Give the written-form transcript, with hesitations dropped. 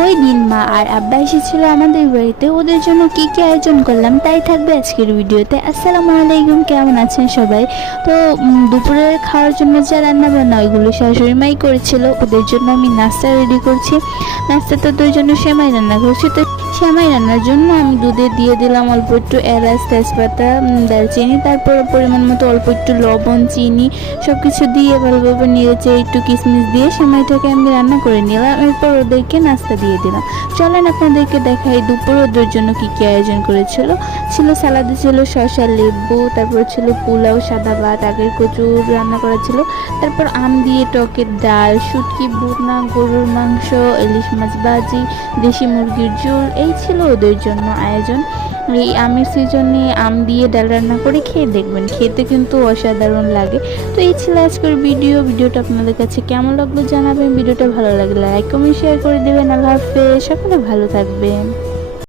ওই দিন মা আর আব্বা এসেছিল আমাদের বাড়িতে, ওদের জন্য কি কি আয়োজন করলাম তাই থাকবে আজকের ভিডিওতে। আসসালামু আলাইকুম, কেমন আছেন সবাই? তো দুপুরে খাওয়ার জন্য যা রান্না বান্না ওইগুলো শাশুড়ি মাই করেছিল, ওদের জন্য আমি নাস্তা রেডি করছি। নাস্তাটা ওদের জন্য সেমাই রান্না করছি। তো সেমাই রান্নার জন্য আমি দুধে দিয়ে দিলাম অল্প একটু এলাচ, তেজপাতা, দারচিনি, তারপর পরিমাণ মতো অল্প একটু লবণ, চিনি সব কিছু দিয়ে ভালোভাবে নিয়েছে, একটু কিশমিশ দিয়ে সেমাইটাকে আমি রান্না করে নিলাম। এরপর ওদেরকে নাস্তা দিয়ে দিলাম। চলেন আপনাদেরকে দেখাই দুপুর ওদের জন্য কি কি আয়োজন করেছিল। সালাদে ছিল শসা, লেবু, তারপর ছিল পোলাও, সাদা ভাত, আগের কচুর রান্না করা ছিল, তারপর আম দিয়ে টকের ডাল, শুটকি ভুনা, গরুর মাংস, ইলিশ মাছ ভাজি, দেশি মুরগির ঝোল, এই ছিল ওদের জন্য আয়োজন। এই আমের সিজনে আম দিয়ে ডাল রান্না করে খেয়ে দেখবেন, খেতে কিন্তু অসাধারণ লাগে। তো এই ছিল আজকের ভিডিওটা আপনাদের কাছে কেমন লাগলো জানাবেন। ভিডিওটা ভালো লাগলে লাইক কমেন্ট শেয়ার করে দেবেন। আল্লাহ হাফেজ, সকলে ভালো থাকবেন।